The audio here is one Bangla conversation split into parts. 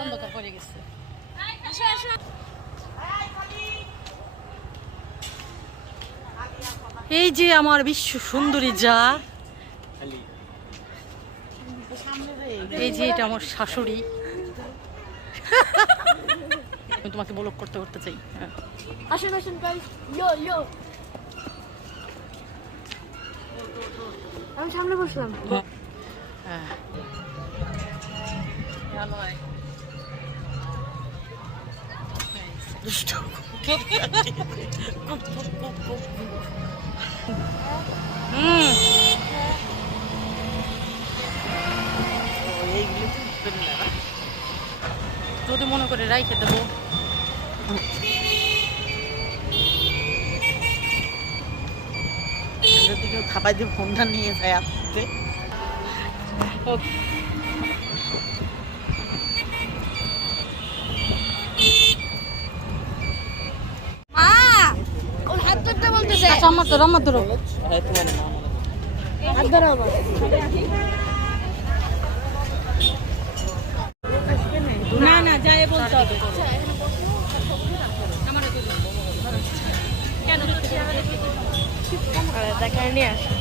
অন্ধকার পড়ে গেছে। এই যে আমার বিশ্ব সুন্দরী যা, এই যে এটা আমার শাশুড়ি। আমি তোমাকে ব্লগ করতে করতে চাই। আসুন আসুন গাইস, ইয়ো ইয়ো। আমি সামনে বসলাম। হ্যাঁ যদি মনে করে রাইখে দেবো। যদি কেউ থাপাই দিয়ে ফোনটা নিয়ে যায় আসতে। মা কোন হাত ধরতে বলতেছে? আচ্ছা আমার ধরো, আমার ধরো। হাত ধরো আমার। না না যাই বলতে হবে। কেন দেখা নিয়ে আসো।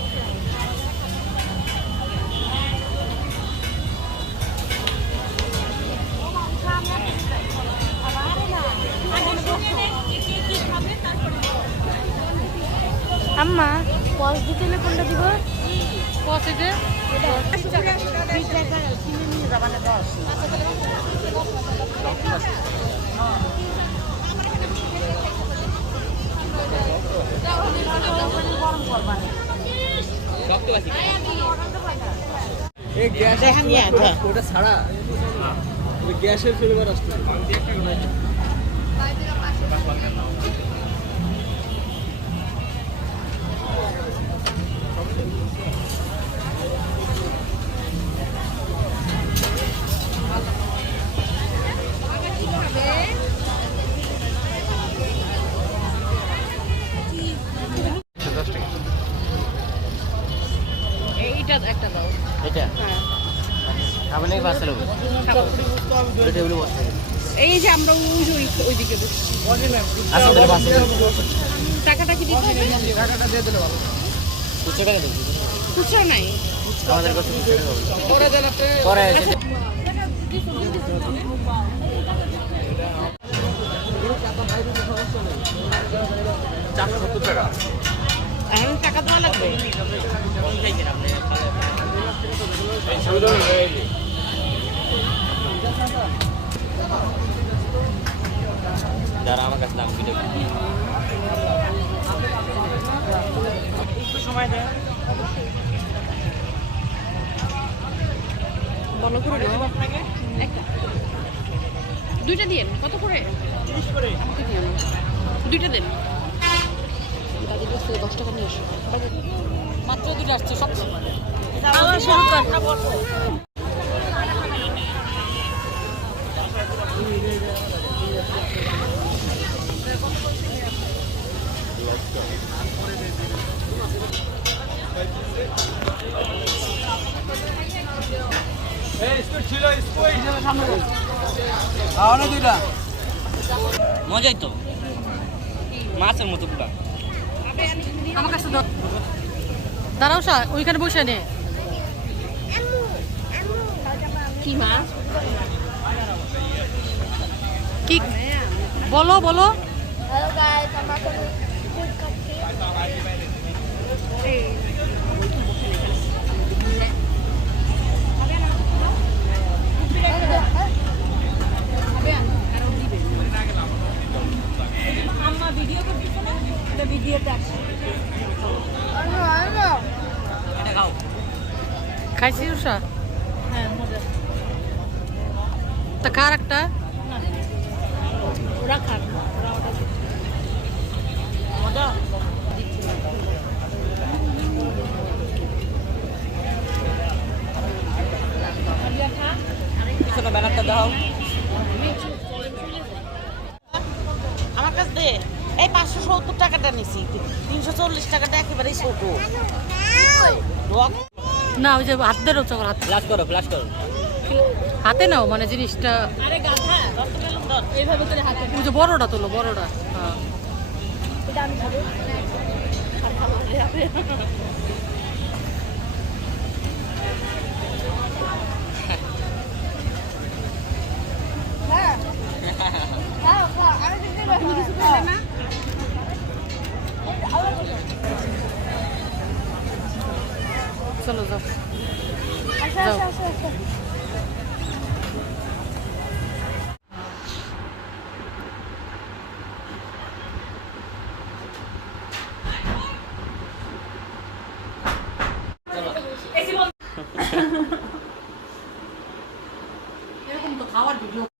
আম্মা পজ দিতে হলে কোনটা দিব? পথে যে ওটা ছাড়া গ্যাসের ফ্লেভার আসছে। এইটা একটা দাও। এটা খাবে নাকি বাসে লোক? টেবিলে বসে এই যে আমরা ওইদিকে বসছি। আচ্ছা তাহলে বাসে টাকাটা কি দিচ্ছি? টাকাটা দিয়ে দিলে ভালো। 200 টাকা দেবো। খুচরা নাই। আমাদের কাছে 200 টাকা হবে। পরে দেন আপনি। পরে টাকা। এখন টাকা দেওয়া লাগবে। যারা আমার কাছে দাম ভিডিও একটু সময় দেয়। বলো করে নাও আপনাকে একটা। দুইটা দিন কত করে? 30 করে। দুইটা দেন। দাদি বলছে 10 টাকা নিয়ে আসো। মাত্র দুইটা আসছে সব। আবার শুরু কর। মজাই তো মাছের মতো পুরা। আমার কাছে দাঁড়াও সা ওইখানে বসে নে। কি মা কি বলো বলো। হ্যালো গাইস, আমরা এখন ফুড খাচ্ছি। আম্মা ভিডিও করতেছ না? এটা ভিডিওতে আসছে। খাইছি উষা? হ্যাঁ মজা। তা কার একটা? ওরা খান মজা। দাও আমার কাছে দে এই 570 টাকাটা নিছি 340 টাকাটা একেবারেই ছোট না ওই যে হাত ধরো চকর হাত ফ্লাশ করো ফ্লাশ করো হাতে নাও মানে জিনিসটা এইভাবে করে হাতে ওই যে বড়টা তোলো বড়টা হ্যাঁ চলো যাও যাও এরকম তো খাওয়ার ভিডিও